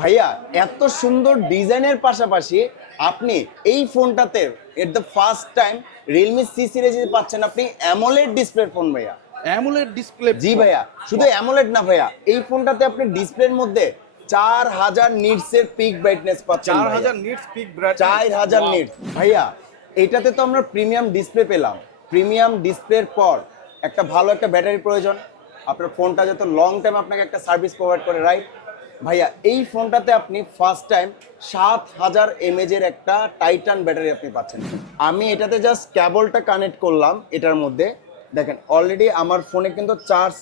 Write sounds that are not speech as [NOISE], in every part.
ভাইয়া এত সুন্দর ডিজাইনের পাশাপাশি আপনি এই ফোনটাতে at the first time Realme C সিরিজে পাচ্ছেন আপনি অ্যামোলেড ডিসপ্লে ফোন ভাইয়া। অ্যামোলেড ডিসপ্লে জি ভাইয়া শুধু অ্যামোলেড না ভাইয়া এই ফোনটাতে আপনি ডিসপ্লের মধ্যে চার হাজার নিটসের পিক ব্রাইটনেস পাচ্ছেন চার হাজার নিটস পিক চার হাজার নিট ভাইয়া এটাতে তো আমরা প্রিমিয়াম ডিসপ্লে পেলাম। প্রিমিয়াম ডিসপ্লের পর একটা ভালো একটা ব্যাটারি প্রয়োজন। আপনার ফোনটা যত লং টাইম আপনাকে একটা সার্ভিস প্রোভাইড করে রাইট ভাইয়া এই ফোনটাতে আপনি ফার্স্ট টাইম সাত হাজার এমএজের একটা টাইটান ব্যাটারি আপনি পাচ্ছেন। আমি এটাতে জাস্ট ক্যাবলটা কানেক্ট করলাম এটার মধ্যে। দেখেন অলরেডি আমার ফোনে কিন্তু চার্জ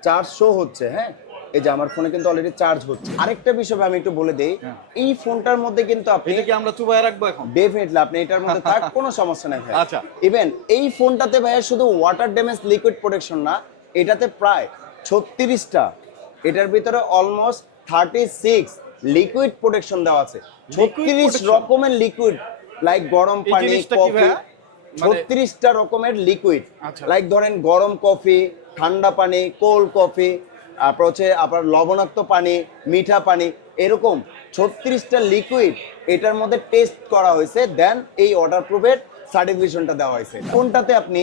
চার্জ শো হচ্ছে হ্যাঁ? এই যে আমার ফোনে কিন্তু অলরেডি চার্জ হচ্ছে। আরেকটা বিষয় আমি একটু বলে দেই। হ্যাঁ। এই ফোনটার মধ্যে কিন্তু আপনি এটা কি আমরা চুবাই রাখব এখন? ডেফিনেটলি আপনি এটার মধ্যে থাক [LAUGHS] কোনো সমস্যা নাই ভাই। আচ্ছা। ইভেন এই ফোনটাতে ভাইয়া শুধু ওয়াটার ড্যামেজ লিকুইড প্রোটেকশন না এটাতে প্রায় ছত্রিশটা এটার ভিতরে almost thirty six liquid protection দেওয়া আছে। ছত্রিশ রকমের লিকুইড লাইক গরম পানি কফি মানে- ছত্রিশটা রকমের লিকুইড আচ্ছা। লাইক ধরেন গরম কফি ঠান্ডা পানি কোল্ড কফি তারপর হচ্ছে আপনার লবণাক্ত পানি মিঠা পানি এরকম ছত্রিশটা লিকুইড এটার মধ্যে টেস্ট করা হয়েছে দেন এই অর্ডার প্রুফের সার্টিফিকেশনটা দেওয়া হয়েছে। কোনটাতে আপনি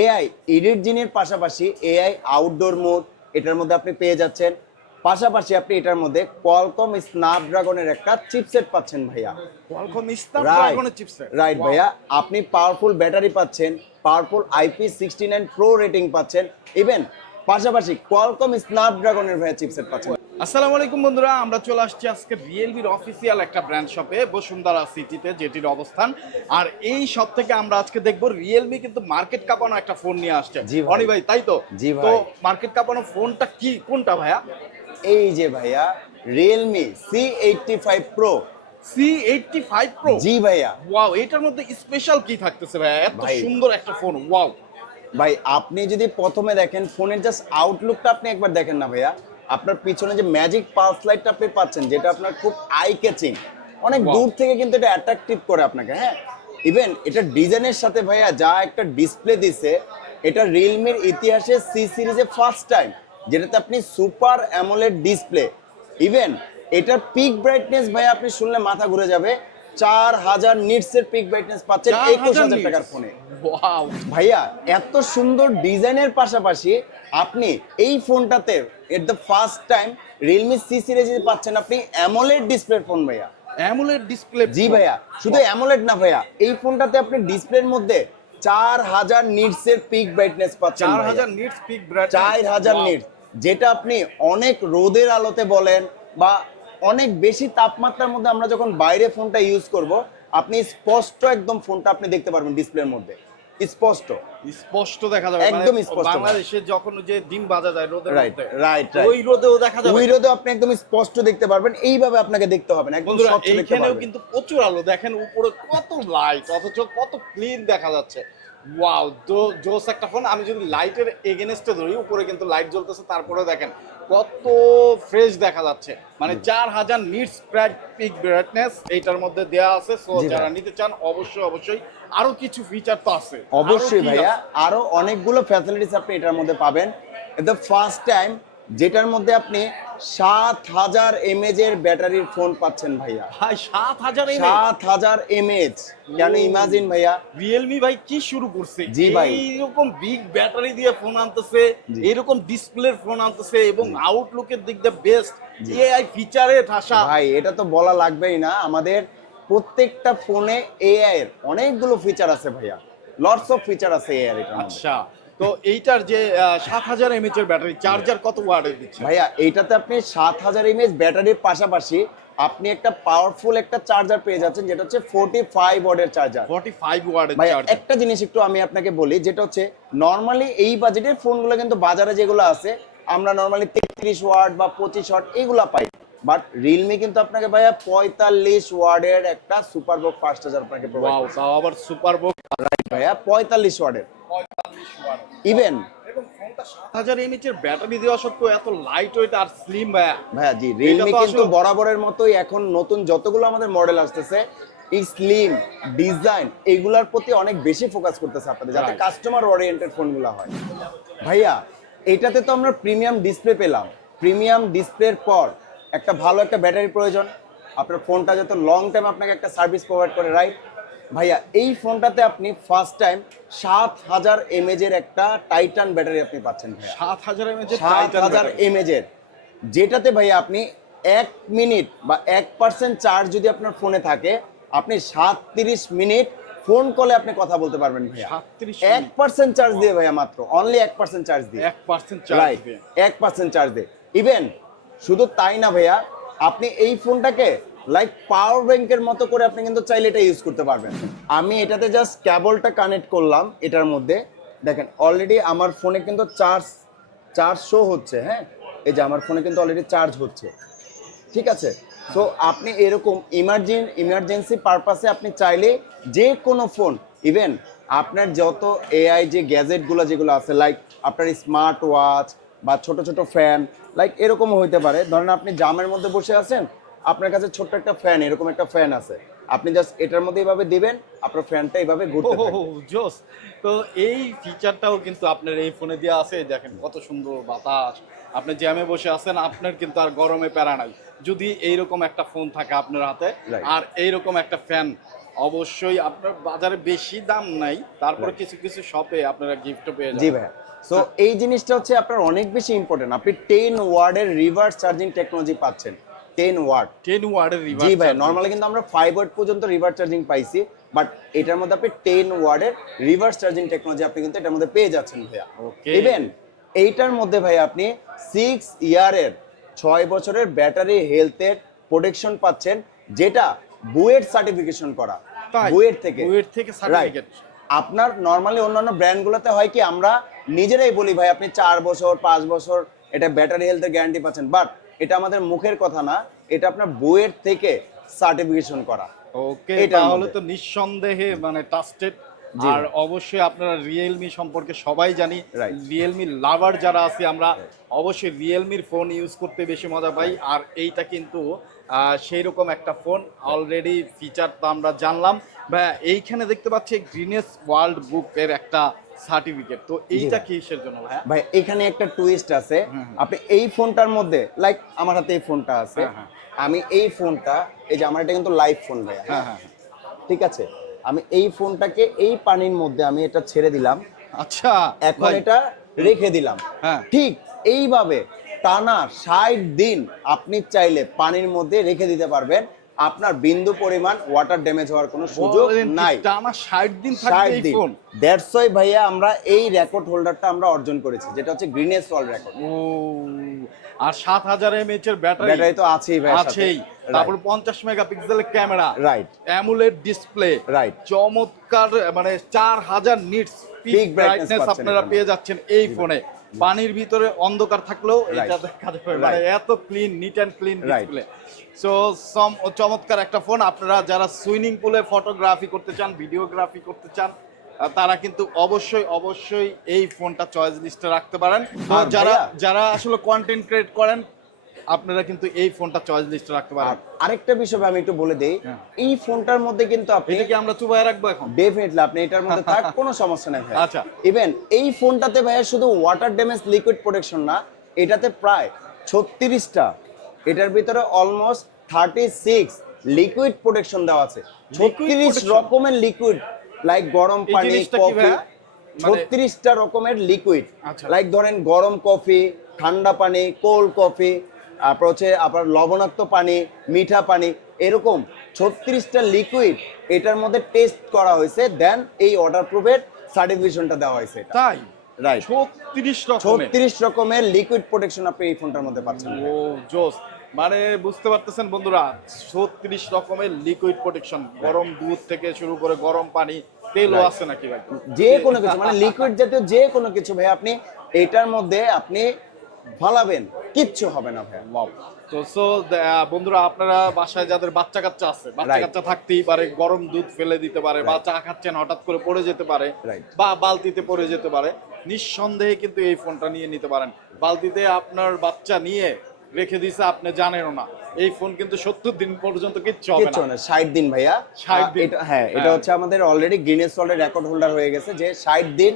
এআই এডিট জিনের পাশাপাশি এআই আউটডোর মোড এটার মধ্যে আপনি পেয়ে যাচ্ছেন। পাশাপাশি আপনি এটার মধ্যে কোয়ালকম স্ন্যাপড্রাগনের একটা চিপসেট পাচ্ছেন ভাইয়া। কোয়ালকম রাইট চিপসেট রাইট ভাইয়া। আপনি পাওয়ারফুল ব্যাটারি পাচ্ছেন powerful IP sixty nine pro rating পাচ্ছেন ইভেন পাশাপাশি কোয়ালকম স্ন্যাপড্রাগনের ভাইয়া চিপসেট পাচ্ছেন। আসসালামু আলাইকুম বন্ধুরা আমরা চলে আসছি আজকে রিয়েলমির অফিসিয়াল একটা ব্র্যান্ড শপে বসুন্ধরা সিটিতে যেটির অবস্থান। আর এই শপ থেকে আমরা আজকে দেখব রিয়েলমি কিন্তু মার্কেট কাঁপানো একটা ফোন নিয়ে আসছে। জি ভাই। তাই তো? জি ভাই। মার্কেট কাঁপানো ফোনটা কি? কোনটা ভাইয়া? এই যে ভাইয়া Realme C eighty five pro C eighty five pro জি ভাইয়া। ওয়াও এটার মধ্যে স্পেশাল কি থাকতেছে ভাইয়া? এত। সুন্দর একটা ফোন ওয়াও ভাই আপনি যদি প্রথমে দেখেন ফোনের জাস্ট আউটলুকটা আপনি একবার দেখেন না ভাইয়া। আপনার পিছনে যে ম্যাজিক পালস লাইটটা আপনি পাচ্ছেন যেটা আপনার খুব আই ক্যাচিং অনেক দূর থেকে কিন্তু এটা অ্যাট্রাকটিভ করে আপনাকে হ্যাঁ? ইভেন এটা ডিজাইনের সাথে ভাইয়া যা একটা ডিসপ্লে দিছে এটা রিয়েলমির ইতিহাসে সি সিরিজে ফার্স্ট টাইম যেটাতে আপনি সুপার অ্যামোলেড ডিসপ্লে। ইভেন এটার পিক ব্রাইটনেস ভাইয়া আপনি শুনলে মাথা ঘুরে যাবে। চার হাজার নিটস এর পিক ব্রাইটনেস পাচ্ছেন একুশ হাজার টাকার ফোনে ভাইয়া এত সুন্দর ডিজাইনের পাশাপাশি আপনি এই ফোনটাতে at the first time Realme C সিরিজে পাচ্ছেন আপনি অ্যামোলেড ডিসপ্লে ফোন ভাইয়া। অ্যামোলেড ডিসপ্লে জি ভাইয়া। শুধু অ্যামোলেড না ভাইয়া। এই ফোনটাতে আপনি ডিসপ্লের মধ্যে চার হাজার নিটসের পিক ব্রাইটনেস পাচ্ছেন চার হাজার নিটস পিক চার হাজার নিটস যেটা আপনি অনেক রোদের আলোতে বলেন বা অনেক বেশি তাপমাত্রার মধ্যে আমরা যখন বাইরে ফোনটা ইউজ করব আপনি স্পষ্ট একদম ফোনটা আপনি দেখতে পারবেন ডিসপ্লের মধ্যে। স্পষ্ট। স্পষ্ট দেখা যাবে একদম মানে স্পষ্ট। বাংলাদেশে যখন যে বাজা যায় রাইট রাইট ওই রোদেও দেখা যাবে। ওই আপনি একদম স্পষ্ট দেখতে পারবেন এইভাবে আপনাকে দেখতে হবে না একদম স্বচ্ছ দেখতে পারবেন। কিন্তু প্রচুর আলো দেখেন উপরে কত লাইট অথচ কত ক্লিন দেখা যাচ্ছে। ওয়াও জোস একটা ফোন আমি যদি লাইটের এগেনস্টে ধরি উপরে কিন্তু লাইট জ্বলতেছে তারপরে দেখেন কত ফ্রেশ দেখা যাচ্ছে। মানে চার হাজার নিটস প্রাইড পিক ব্রাইটনেস এইটার মধ্যে দেয়া আছে সো যারা নিতে চান অবশ্যই অবশ্যই আরও কিছু ফিচার তো আছে। অবশ্যই ভাইয়া আরও অনেকগুলো ফ্যাসিলিটিস আপনি এটার মধ্যে পাবেন। দ্য ফার্স্ট টাইম যেটার মধ্যে আপনি সাত হাজার এমএজ এর ব্যাটারির ফোন পাচ্ছেন ভাইয়া। ভাই সাত হাজার সাত হাজার এমএজ কেন ইমাজিন ভাইয়া? রিয়েলমি ভাই কি শুরু করছে? জি ভাই। এইরকম বিগ ব্যাটারি দিয়ে ফোন আনতেছে এরকম ডিসপ্লের ফোন আনতেছে এবং আউটলুকের দিক দিয়ে বেস্ট এআই ফিচারে ঠাসা ভাই এটা তো বলা লাগবেই না। আমাদের প্রত্যেকটা ফোনে এআই এর অনেকগুলো ফিচার আছে ভাইয়া। লটস অফ ফিচার আছে এআই এর আচ্ছা তো এইটার যে সাত হাজার এমএচ এর ব্যাটারি চার্জার কত ওয়ার্ডের দিচ্ছে? ভাইয়া এইটাতে আপনি সাত হাজার এমএএচ ব্যাটারির পাশাপাশি আপনি একটা পাওয়ারফুল একটা চার্জার পেয়ে যাচ্ছেন যেটা হচ্ছে ফোর্টি ফাইভ ওয়ার্ডের চার্জার ফর্টি ফাইভ ওয়ার্ডের চার্জার একটা জিনিস একটু আমি আপনাকে বলি যেটা হচ্ছে নর্মালি এই বাজেটের ফোনগুলো কিন্তু বাজারে যেগুলো আছে আমরা নর্মালি তেত্রিশ ওয়ার্ড বা পঁচিশ ওয়ার্ড এগুলো পাই। বাট রিয়েলমি কিন্তু আপনাকে ভাইয়া পঁয়তাল্লিশ ওয়ার্ডের একটা সুপার বক ফাস্ট চার্জার আপনাকে প্রোভাইড তাও আবার সুপার বক ভাইয়া পঁয়তাল্লিশ ওয়ার্ডের। ইভেন এবং ফোনটা সাত হাজার এমএচ এর ব্যাটারি দেওয়া সত্ত্বেও এত লাইট ওয়েট আর স্লিম ভাইয়া। ভাইয়া জি রিয়েলমি কিন্তু বরাবরের মতোই এখন নতুন যতগুলো আমাদের মডেল আসতেছে এই স্লিম ডিজাইন এগুলার প্রতি অনেক বেশি ফোকাস করতেছে আপনাদের যাতে কাস্টমার ওরিয়েন্টেড ফোনগুলো হয়। ভাইয়া এটাতে তো আমরা প্রিমিয়াম ডিসপ্লে পেলাম। প্রিমিয়াম ডিসপ্লের পর একটা ভালো একটা ব্যাটারি প্রয়োজন। আপনার ফোনটা যত লং টাইম আপনাকে একটা সার্ভিস প্রোভাইড করে রাইট ভাইয়া এই ফোনটাতে আপনি ফার্স্ট টাইম সাত হাজার এমএজের একটা টাইটান ব্যাটারি আপনি পাচ্ছেন সাত হাজার এমএচ সাত হাজার এমএজের যেটাতে ভাইয়া আপনি এক মিনিট বা এক পার্সেন্ট চার্জ যদি আপনার ফোনে থাকে আপনি সাতত্রিশ মিনিট ফোন কলে আপনি কথা বলতে পারবেন ভাইয়া। এক পার্সেন্ট চার্জ দিয়ে ভাইয়া মাত্র। অনলি এক পার্সেন্ট চার্জ দিয়ে। এক পার্সেন্ট চার্জ এক পার্সেন্ট চার্জ দিয়ে। ইভেন শুধু তাই না ভাইয়া, আপনি এই ফোনটাকে লাইক পাওয়ার ব্যাংকের মতো করে আপনি কিন্তু চাইলে এটা ইউজ করতে পারবেন। আমি এটাতে জাস্ট কেবলটা কানেক্ট করলাম এটার মধ্যে। দেখেন অলরেডি আমার ফোনে কিন্তু চার্জ চার্জ শো হচ্ছে হ্যাঁ? এই যে আমার ফোনে কিন্তু অলরেডি চার্জ হচ্ছে। ঠিক আছে? তো আপনি এরকম ইমার্জেন ইমার্জেন্সি পারপাসে আপনি চাইলে যে কোনো ফোন ইভেন আপনার যত এআই যে গ্যাজেটগুলো যেগুলো আছে লাইক আপনার স্মার্ট ওয়াচ বা ছোট ছোট ফ্যান লাইক এরকমও হইতে পারে। ধরেন আপনি জামের মধ্যে বসে আছেন আপনার কাছে ছোট্ট একটা ফ্যান এরকম একটা ফ্যান আছে। আপনি জাস্ট এটার মধ্যে এইভাবে দিবেন আপনার ফ্যানটা এইভাবে ঘুরতে জোস। তো এই ফিচারটাও কিন্তু আপনার এই ফোনে দেওয়া আছে। দেখেন কত সুন্দর বাতাস। আপনি জ্যামে বসে আছেন আপনার কিন্তু আর গরমে প্যারা নাই। যদি এইরকম একটা ফোন থাকে আপনার হাতে আর এইরকম একটা ফ্যান অবশ্যই আপনার বাজারে বেশি দাম নাই তারপরে কিছু কিছু শপে আপনারা গিফটও পেয়ে জি যাবেন। ভাইয়া। সো এই জিনিসটা হচ্ছে আপনার অনেক বেশি ইম্পর্টেন্ট আপনি টেন ওয়ার্ডের রিভার্স চার্জিং টেকনোলজি পাচ্ছেন। টেন ওয়ার্ড টেন ওয়ার্ডের রিভার্স জি ভাই নর্মালি কিন্তু আমরা ফাইভ ওয়ার্ড পর্যন্ত রিভার্স চার্জিং পাইছি বাট এটার মধ্যে আপনি টেন ওয়ার্ডের রিভার্স চার্জিং টেকনোলজি আপনি কিন্তু এটার মধ্যে পেয়ে যাচ্ছেন ভাইয়া. ইভেন এইটার মধ্যে ভাই আপনি সিক্স ইয়ারের ছয় বছরের ব্যাটারি হেলথের প্রোটেকশন পাচ্ছেন যেটা বুয়েট সার্টিফিকেশন করা? বুয়েট থেকে। বুয়েট থেকে certificate? আপনার নর্মালি অন্যান্য ব্র্যান্ডগুলোতে হয় কি আমরা নিজেরাই বলি ভাই আপনি চার বছর পাঁচ বছর এটা ব্যাটারি হেলথের গ্যারান্টি পাচ্ছেন। বাট এটা আমাদের মুখের কথা না এটা আপনার বইয়ের থেকে সার্টিফিকেশন করা। ওকে এটার তাহলে তো নিঃসন্দেহে মানে ট্রাস্টেড আর অবশ্যই আপনারা রিয়েলমি সম্পর্কে সবাই জানি। রিয়েলমি লাভার যারা আছে আমরা অবশ্যই রিয়েলমির ফোন ইউজ করতে বেশি মজা পাই। আর এইটা কিন্তু সেই রকম একটা ফোন অলরেডি ফিচার তো আমরা জানলাম। ভাইয়া এইখানে দেখতে পাচ্ছি গ্রিনেস ওয়ার্ল্ড বুকের একটা সার্টিফিকেট তো এইটা কিসের জন্য ভাইয়া? ভাই এখানে একটা টুইস্ট আছে। আপনি এই ফোনটার মধ্যে লাইক আমার হাতে এই ফোনটা আছে। হ্যাঁ, হ্যাঁ। আমি এই ফোনটা এই যে আমার এটা কিন্তু লাইভ ফোন ভাই হ্যাঁ হ্যাঁ ঠিক আছে? আমি এই ফোনটাকে এই পানির মধ্যে আমি এটা ছেড়ে দিলাম। আচ্ছা। এখন এটা রেখে দিলাম। হ্যাঁ। ঠিক এইভাবে টানা ষাট দিন আপনি চাইলে পানির মধ্যে রেখে দিতে পারবেন। আপনার বিন্দু পরিমাণ ওয়াটার ড্যামেজ হওয়ার কোনো সুযোগ নাই। টানা ষাট দিন ষাট দিন। ওয়াই ভাইয়া আমরা এই রেকর্ড হোল্ডারটা আমরা অর্জন করেছি যেটা হচ্ছে গ্রিনেস ওয়ার্ল্ড রেকর্ড আর সাত হাজার এমএচ এর ব্যাটারি। ব্যাটারি তো আছেই ভাই আছেই। তারপর পঞ্চাশ মেগাপিক্সেলের camera. Right AMOLED display Right. চমৎকার মানে চার হাজার নিটস পিক ব্রাইটনেস আপনারা পেয়ে যাচ্ছেন এই ফোনে পানির ভিতরে অন্ধকার থাকলেও. এটা দেখা যাবে মানে এত clean neat and clean display so চমৎকার একটা ফোন আপনারা যারা সুইমিং পুলে ফটোগ্রাফি করতে চান ভিডিওগ্রাফি করতে চান তারা কিন্তু অবশ্যই অবশ্যই এই ফোনটা চয়েস লিস্টে রাখতে পারেন। তো যারা যারা আসলে কন্টেন্ট ক্রিয়েট করেন আপনারা কিন্তু এই ফোনটা চয়েস লিস্টে রাখতে পারেন আরেকটা বিষয় আমি একটু বলে দেই হ্যাঁ। এই ফোনটার মধ্যে কিন্তু আপনি এটা কি আমরা চুবাই রাখব এখন ডেফিনেটলি আপনি এটার মধ্যে থাক [LAUGHS] কোনো সমস্যা নাই ভাই আচ্ছা। ইভেন এই ফোনটাতে ভাইয়া শুধু ওয়াটার ড্যামেজ লিকুইড প্রোটেকশন না এটাতে প্রায় ছত্রিশটা এটার ভিতরে almost thirty six liquid protection দেওয়া আছে ছত্রিশ? রকমের লিকুইড লাইক গরম পানি কফি? মানে- ছত্রিশটা রকমের লিকুইড আচ্ছা। লাইক ধরেন গরম কফি ঠান্ডা পানি কোল্ড কফি তারপর হচ্ছে আপনার লবণাক্ত পানি মিঠা পানি এরকম ছত্রিশটা লিকুইড এটার মধ্যে টেস্ট করা হয়েছে দেন এই অর্ডার প্রুফের সার্টিফিকেশনটা দেওয়া হয়েছে তাই? রাইট ছত্রিশ রকমের? লিকুইড প্রোটেকশন আপনি এই ফোনটার মধ্যে পাচ্ছেন। ও জোস। মানে বুঝতে পারতেছেন বন্ধুরা ছত্রিশ রকমের লিকুইড প্রোটেকশন গরম দুধ থেকে শুরু করে গরম পানি তেলও আছে নাকি ভাই? যে কোনো কিছু মানে লিকুইড জাতীয় যে কোনো কিছু ভাই আপনি এটার মধ্যে আপনি ফালাবেন কিচ্ছু হবে না ভাই তো সো বন্ধুরা আপনারা বাসায় যাদের বাচ্চা কাচ্চা আছে বাচ্চা কাচ্চা থাকতেই পারে গরম দুধ ফেলে দিতে পারে বা চা খাচ্ছেন হঠাৎ করে পড়ে যেতে পারে বা বালতিতে পড়ে যেতে পারে নিঃসন্দেহে কিন্তু এই ফোনটা নিয়ে নিতে পারেন। বালতিতে আপনার বাচ্চা নিয়ে রেখে দিছে আপনি জানেনও না। এই ফোন কিন্তু সত্তর দিন পর্যন্ত কিচ্ছু হবে না। ষাট দিন ভাইয়া। 60 দিন। হ্যাঁ এটা হ্যাঁ। হচ্ছে আমাদের অলরেডি ওয়ার্ল্ডের রেকর্ড হোল্ডার হয়ে গেছে যে ষাট দিন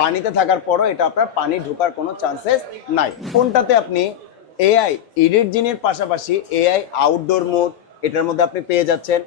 পানিতে থাকার পরও এটা আপনার পানি ঢোকার কোনো চান্সেস নাই। ফোনটাতে আপনি এআই এডিট জিনের পাশাপাশি এআই আউটডোর মোড এটার মধ্যে আপনি পেয়ে যাচ্ছেন।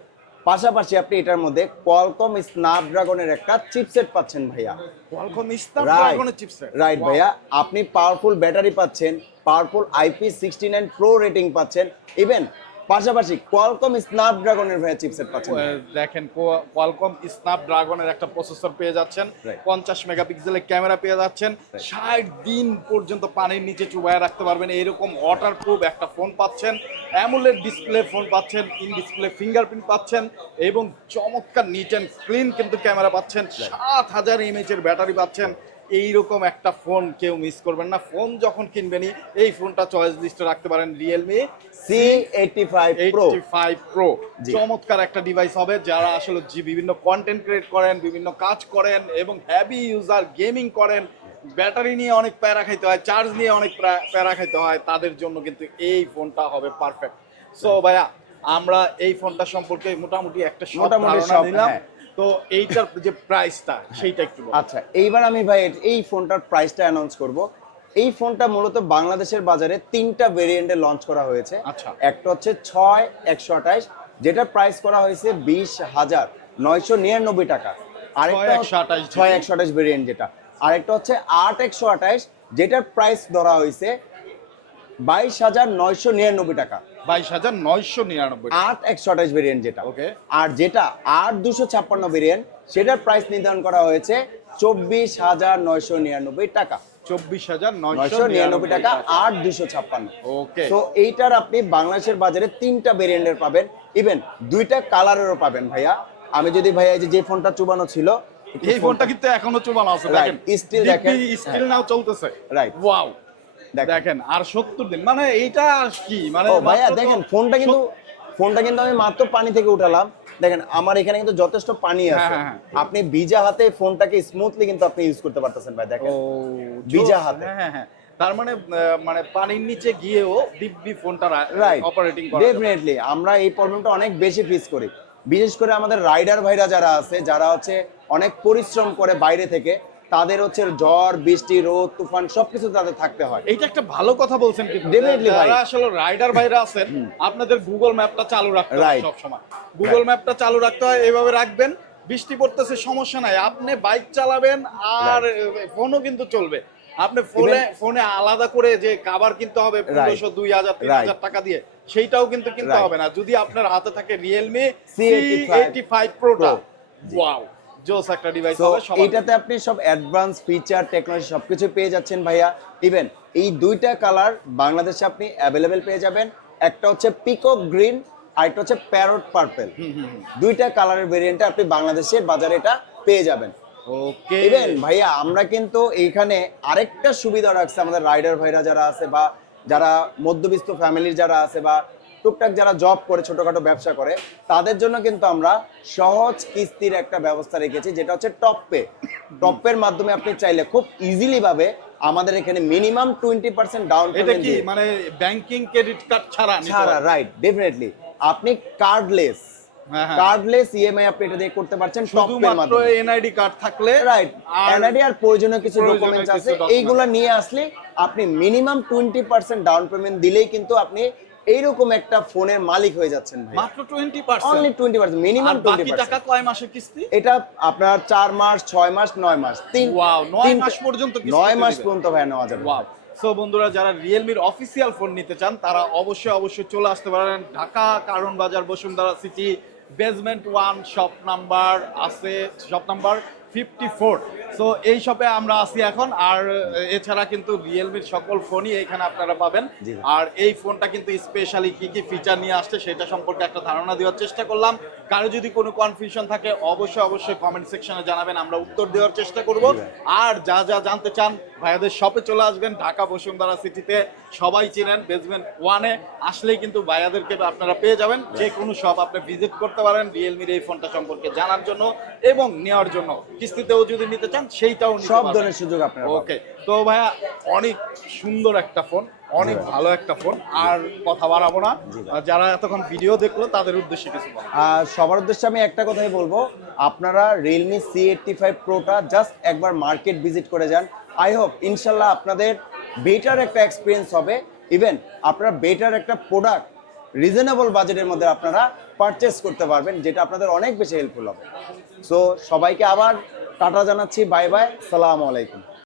পাশাপাশি আপনি এটার মধ্যে কোয়ালকম স্ন্যাপড্রাগনের একটা চিপসেট পাচ্ছেন ভাইয়া। কোয়ালকম স্ন্যাপড্রাগনের চিপসেট রাইট ভাইয়া আপনি পাওয়ারফুল ব্যাটারি পাচ্ছেন। Powerful IP sixty nine pro rating পাচ্ছেন। ইভেন পাশাপাশি কোয়ালকম স্ন্যাপড্রাগনের ভাইয়া চিপসেট পাচ্ছেন। দেখেন কোয়ালকম স্ন্যাপড্রাগনের একটা প্রসেসর পেয়ে যাচ্ছেন. পঞ্চাশ মেগাপিক্সেলের ক্যামেরা পেয়ে যাচ্ছেন। ষাট দিন পর্যন্ত পানির নিচে চুবায় রাখতে পারবেন। এরকম ওয়াটার প্রুফ একটা ফোন পাচ্ছেন। অ্যামুলেট ডিসপ্লে ফোন পাচ্ছেন ইন ডিসপ্লে ফিঙ্গারপ্রিন্ট পাচ্ছেন এবং চমৎকার নিট অ্যান্ড ক্লিন কিন্তু ক্যামেরা পাচ্ছেন। সাত হাজার এমএচ এর ব্যাটারি পাচ্ছেন। এইরকম একটা ফোন কেউ মিস করবেন না। ফোন যখন কিনবেনই এই ফোনটা চয়েস লিস্টে রাখতে পারেন Realme C eighty five pro 85 pro চমৎকার একটা ডিভাইস হবে যারা আসলে বিভিন্ন কন্টেন্ট ক্রিয়েট করেন বিভিন্ন কাজ করেন এবং হ্যাভি ইউজার গেমিং করেন ব্যাটারি নিয়ে অনেক প্যারা খাইতে হয় চার্জ নিয়ে অনেক প্যা- প্যারা খাইতে হয় তাদের জন্য কিন্তু এই ফোনটা হবে পারফেক্ট সো ভাইয়া আমরা এই ফোনটা সম্পর্কে মোটামুটি একটা মোটামুটি সব, নিলাম। হ্যাঁ। তো এইটার যে প্রাইসটা সেইটা একটু আচ্ছা এইবার আমি ভাই এই ফোনটার প্রাইসটা অ্যানাউন্স করব। এই ফোনটা মূলত বাংলাদেশের বাজারে তিনটা ভেরিয়েন্টে লঞ্চ করা হয়েছে। আচ্ছা। একটা হচ্ছে ছয় একশো আঠাইশ যেটার প্রাইস করা হয়েছে বিশ হাজার নয়শো নিরানব্বই টাকা। আরেকটা ছয় একশো আঠাশ ছয় একশো আঠাইশ ভেরিয়েন্ট যেটা। আরেকটা হচ্ছে আট একশো আঠাইশ যেটার প্রাইস ধরা হয়েছে বাইশ হাজার নয়শো নিরানব্বই টাকা। বাইশ হাজার নয়শো নিরানব্বই আট একশো আঠাইশ ভেরিয়েন্ট যেটা। Okay. আর যেটা আট দুশো ছাপ্পান্ন ভেরিয়েন্ট সেটার প্রাইস নির্ধারণ করা হয়েছে চব্বিশ হাজার নয়শো নিরানব্বই টাকা। চব্বিশ হাজার নয়শো নিরানব্বই টাকা আট দুশো ছাপ্পান্ন। ওকে তো এইটার আপনি বাংলাদেশের বাজারে তিনটা ভেরিয়েন্টের পাবেন। ইভেন দুইটা কালারেরও পাবেন ভাইয়া। আমি যদি ভাইয়া যে যে ফোনটা চুবানো ছিল এই ফোনটা কিন্তু এখনও চুবানো আছে। দেখেন still দেখেন। স্টিল নাও চলতেছে। Right. ওয়াও দেখেন। আর সত্তর দিন। মানে এইটা আর কি? মানে ভাইয়া দেখেন ফোনটা কিন্তু ফোনটা কিন্তু আমি মাত্র পানি থেকে উঠালাম। দেখেন আমার এখানে কিন্তু যথেষ্ট পানি আছে। হ্যাঁ, হ্যাঁ, আপনি ভিজা হাতে ফোনটাকে স্মুথলি কিন্তু আপনি ইউজ করতে পারতেছেন ভাই দেখেন। ভিজা হাতে। হ্যাঁ হ্যাঁ হ্যাঁ। তার মানে মানে পানির নিচে গিয়েও দিব্যি ফোনটা রাইট অপারেটিং করা। ডেফিনেটলি আমরা এই প্রবলেমটা অনেক বেশি ফেস করি। বিশেষ করে আমাদের রাইডার ভাইরা যারা আছে যারা হচ্ছে অনেক পরিশ্রম করে বাইরে থেকে তাদের হচ্ছে ঝড় বৃষ্টি রোদ তুফান সবকিছু তাদের থাকতে হয়। এইটা একটা ভালো কথা বলছেন কিন্তু। Definitely ভাই। আসলে রাইডার ভাইরা আছেন আপনাদের গুগল ম্যাপটা চালু রাখতে হয়. সব সময় গুগল ম্যাপটা চালু রাখতে হয় এইভাবে রাখবেন বৃষ্টি পড়তেছে সমস্যা নাই। আপনি বাইক চালাবেন আর ফোনও কিন্তু চলবে। আপনি ফোনে ফোনে আলাদা করে যে কাবার কিনতে হবে পনেরোশো দুই হাজার তিন হাজার টাকা দিয়ে সেইটাও কিন্তু কিনতে হবে না। যদি আপনার হাতে থাকে রিয়েলমি সি এইটি ফাইভ প্রোটা ওয়াও জোস একটা ডিভাইস হবে এইটাতে আপনি সব অ্যাডভান্স ফিচার টেকনোলজি সবকিছু পেয়ে যাচ্ছেন ভাইয়া। ইভেন এই দুইটা কালার বাংলাদেশে আপনি অ্যাভেলেবেল পেয়ে যাবেন। একটা হচ্ছে পিকক গ্রিন আর একটা হচ্ছে প্যারট পার্পেল দুইটা কালারের ভেরিয়েন্টে আপনি বাংলাদেশের বাজারে এটা পেয়ে যাবেন। ওকে ইভেন ভাইয়া আমরা কিন্তু এইখানে আরেকটা সুবিধা রাখছে আমাদের রাইডার ভাইরা যারা আছে বা যারা মধ্যবিত্ত ফ্যামিলির যারা আছে বা টুকটাক যারা জব করে ছোটখাটো ব্যবসা করে তাদের জন্য কিন্তু আমরা সহজ কিস্তির একটা ব্যবস্থা রেখেছি যেটা হচ্ছে টপ পে টপ পের মাধ্যমে আপনি চাইলে খুব ইজিলি ভাবে আমাদের এখানে মিনিমাম টোয়েন্টি পার্সেন্ট ডাউন এটা কি মানে ব্যাংকিং ক্রেডিট কার্ড ছাড়া ছাড়া রাইট ডেফিনেটলি আপনি কার্ডলেস। কার্ডলেস ইএমআই আপনি এটা দিয়ে করতে পারছেন শুধুমাত্র এনআইডি কার্ড থাকলে রাইট এনআইডি আর প্রয়োজনীয় কিছু ডকুমেন্টস আছে। এইগুলা নিয়ে আসলে আপনি minimum twenty percent down payment দিলেই কিন্তু আপনি এইরকম একটা ফোনের মালিক হয়ে যাচ্ছেন ভাই মাত্র twenty only percent twenty percent minimum বাকি টাকা কয় মাসের কিস্তি? এটা আপনার চার মাস ছয় মাস নয় মাস। তিন নয় মাস পর্যন্ত কিস্তি নয় মাস পর্যন্ত ভাই নেওয়া যাবে। ওয়াও। সো বন্ধুরা যারা রিয়েলমির অফিসিয়াল ফোন নিতে চান তারা অবশ্যই অবশ্যই চলে আসতে পারেন Dhaka Karwan Bazar Bashundhara city basement one shop number আছে shop number fifty four. So এই শপে আমরা আছি এখন। আর এছাড়া কিন্তু রিয়েলমির সকল ফোনই এখানে আপনারা পাবেন। আর এই ফোনটা কিন্তু স্পেশালি কি কি ফিচার নিয়ে আসছে সেটা সম্পর্কে একটা ধারণা দেওয়ার চেষ্টা করলাম। কারও যদি কোনো কনফিউশন থাকে অবশ্যই অবশ্যই কমেন্ট সেকশনে জানাবেন। আমরা উত্তর দেওয়ার চেষ্টা করব। আর যা যা জানতে চান ভাইয়াদের শপে চলে আসবেন। ঢাকা বসুন্ধরা সিটিতে সবাই চিনেন বেসমেন্ট ওয়ানে আসলেই কিন্তু ভাইয়াদেরকে আপনারা পেয়ে যাবেন। যে কোনো শপ আপনি ভিজিট করতে পারেন রিয়েলমির এই ফোনটা সম্পর্কে জানার জন্য এবং নেওয়ার জন্য। কিস্তিতেও যদি নিতে চান সেইটাও সব ধরনের সুযোগ আপনার ওকে তো ভাইয়া অনেক সুন্দর একটা ফোন অনেক ভালো একটা ফোন আর কথা বাড়াবো না। যারা এতক্ষণ ভিডিও দেখল তাদের উদ্দেশ্যে কিছু আর সবার উদ্দেশ্যে আমি একটা কথাই বলব আপনারা রিয়েলমি সি এইটটি ফাইভ প্রোটা জাস্ট একবার মার্কেট ভিজিট করে যান। আই হোপ ইনশাল্লাহ আপনাদের বেটার একটা এক্সপিরিয়েন্স হবে। ইভেন আপনারা বেটার একটা প্রোডাক্ট রিজনেবল বাজেটের মধ্যে আপনারা পারচেস করতে পারবেন যেটা আপনাদের অনেক বেশি হেল্পফুল হবে। সো সবাইকে আবার টাটা জানাচ্ছি বাই বাই সালাম আলাইকুম।